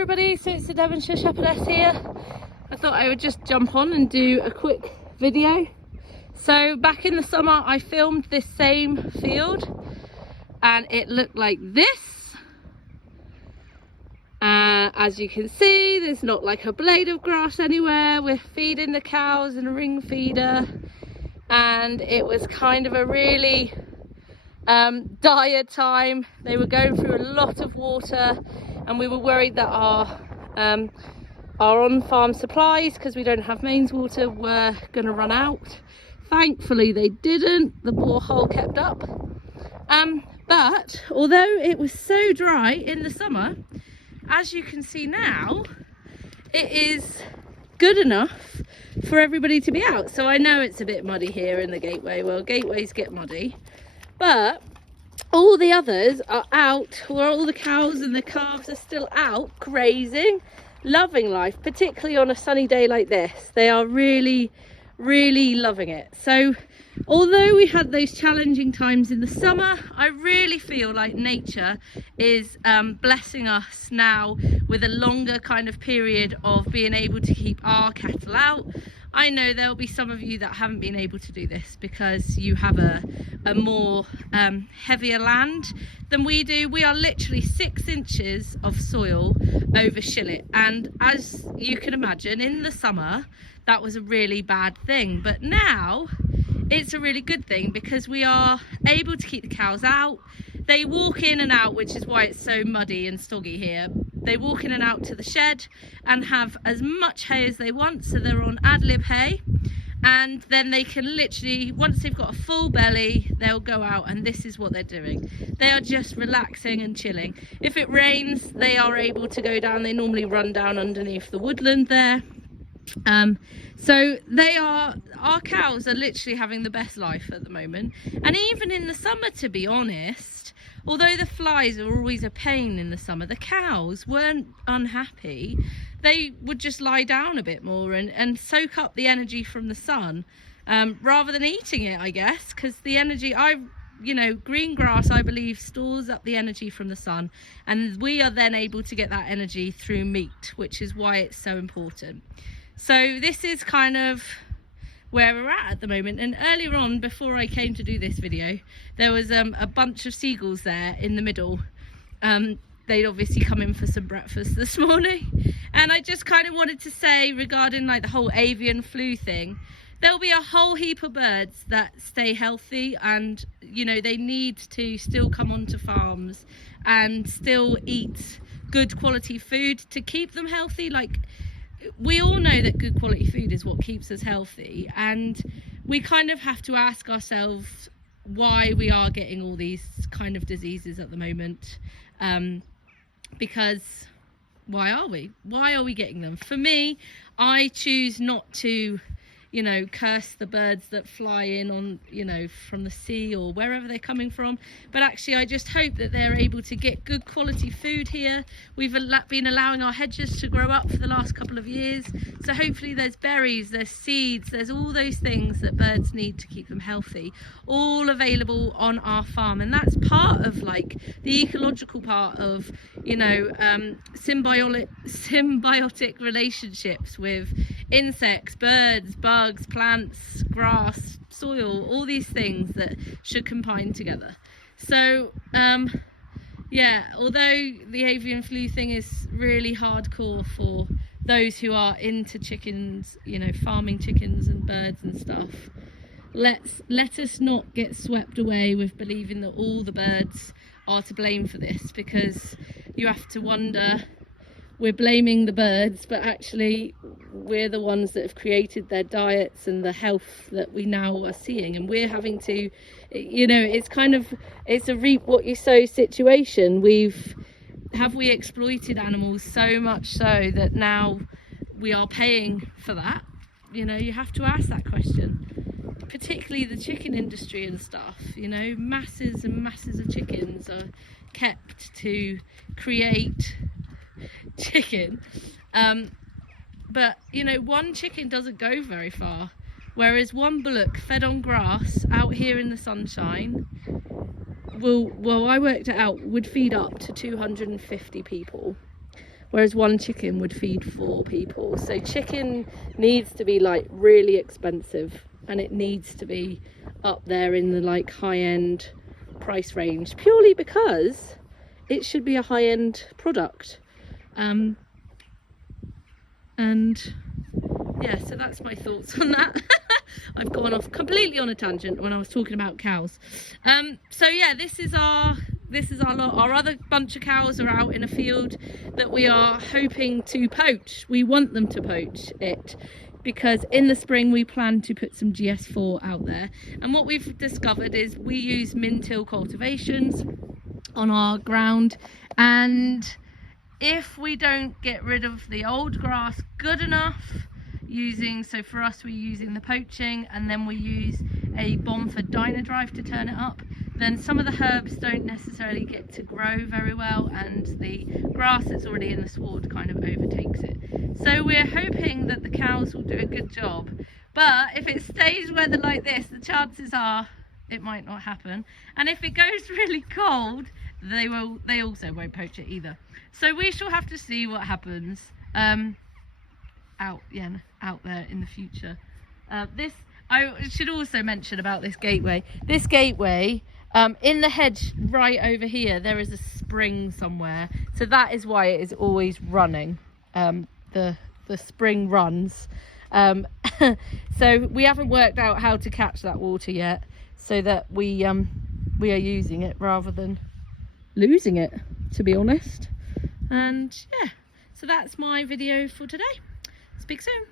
everybody, so it's the Devonshire Shepherdess here. I thought I would just jump on and do a quick video. So back in the summer I filmed this same field and it looked like this. As you can see, there's not like a blade of grass anywhere. We're feeding the cows in a ring feeder and it was kind of a really dire time. They were going through a lot of water and we were worried that our on-farm supplies, because we don't have mains water, were going to run out. Thankfully they didn't, the borehole kept up. But although it was so dry in the summer, as you can see now, it is good enough for everybody to be out. So I know it's a bit muddy here in the gateway. Well, gateways get muddy, but all the others are out, or all the cows and the calves are still out grazing, loving life, particularly on a sunny day like this. They are really loving it. So although we had those challenging times in the summer, I really feel like nature is blessing us now with a longer kind of period of being able to keep our cattle out. I know there'll be some of you that haven't been able to do this because you have a more heavier land than we do. We are literally 6 inches of soil over Shillett, and as you can imagine, in the summer that was a really bad thing, but now it's a really good thing because we are able to keep the cows out. They walk in and out, which is why it's so muddy and stoggy here. They walk in and out to the shed and have as much hay as they want, so they're on ad lib hay, and then they can literally, once they've got a full belly, they'll go out and this is what they're doing. They are just relaxing and chilling. If it rains, they are able to go down. They normally run down underneath the woodland there. So our cows are literally having the best life at the moment. And even in the summer, to be honest, although the flies are always a pain in the summer, the cows weren't unhappy. They would just lie down a bit more and soak up the energy from the sun, rather than eating it, I guess, because the energy, green grass, I believe, stores up the energy from the sun, and we are then able to get that energy through meat, which is why it's so important. So this is kind of where we're at the moment. And earlier on, before I came to do this video, there was a bunch of seagulls there in the middle. They'd obviously come in for some breakfast this morning, and I just kind of wanted to say, regarding like the whole avian flu thing, there'll be a whole heap of birds that stay healthy, and they need to still come onto farms and still eat good quality food to keep them healthy. Like, we all know that good quality food is what keeps us healthy, and we kind of have to ask ourselves why we are getting all these kind of diseases at the moment, because why are we getting them? For me, I choose not to curse the birds that fly in on, from the sea or wherever they're coming from. But actually, I just hope that they're able to get good quality food here. We've been allowing our hedges to grow up for the last couple of years. So hopefully there's berries, there's seeds, there's all those things that birds need to keep them healthy, all available on our farm. And that's part of like the ecological part of, symbiotic relationships with insects, birds, bugs, plants, grass, soil, all these things that should combine together. So yeah, although the avian flu thing is really hardcore for those who are into chickens, farming chickens and birds and stuff, let us not get swept away with believing that all the birds are to blame for this, because you have to wonder, we're blaming the birds, but actually we're the ones that have created their diets and the health that we now are seeing, and we're having to, it's a reap what you sow situation. Have we exploited animals so much so that now we are paying for that? You have to ask that question, particularly the chicken industry and stuff. Masses and masses of chickens are kept to create chicken, but one chicken doesn't go very far, whereas one bullock fed on grass out here in the sunshine I worked it out, would feed up to 250 people. whereas one chicken would feed 4 people. So chicken needs to be like really expensive, and it needs to be up there in the like high-end price range, purely because it should be a high-end product. And yeah, so that's my thoughts on that. I've gone off completely on a tangent when I was talking about cows. So yeah, this is our lot. Our other bunch of cows are out in a field that we are hoping to poach. We want them to poach it, because in the spring we plan to put some GS4 out there. And what we've discovered is we use min-till cultivations on our ground, and if we don't get rid of the old grass good enough, so for us we're using the poaching, and then we use a Bomford Dynadrive to turn it up, then some of the herbs don't necessarily get to grow very well, and the grass that's already in the sward kind of overtakes it. So we're hoping that the cows will do a good job, but if it stays weather like this, the chances are it might not happen. And if it goes really cold, they also won't poach it either. So we shall have to see what happens out there in the future. I should also mention about this gateway. This gateway, in the hedge right over here, there is a spring somewhere. So that is why it is always running. The spring runs. So we haven't worked out how to catch that water yet, so that we are using it rather than losing it, to be honest. And yeah, so that's my video for today. Speak soon.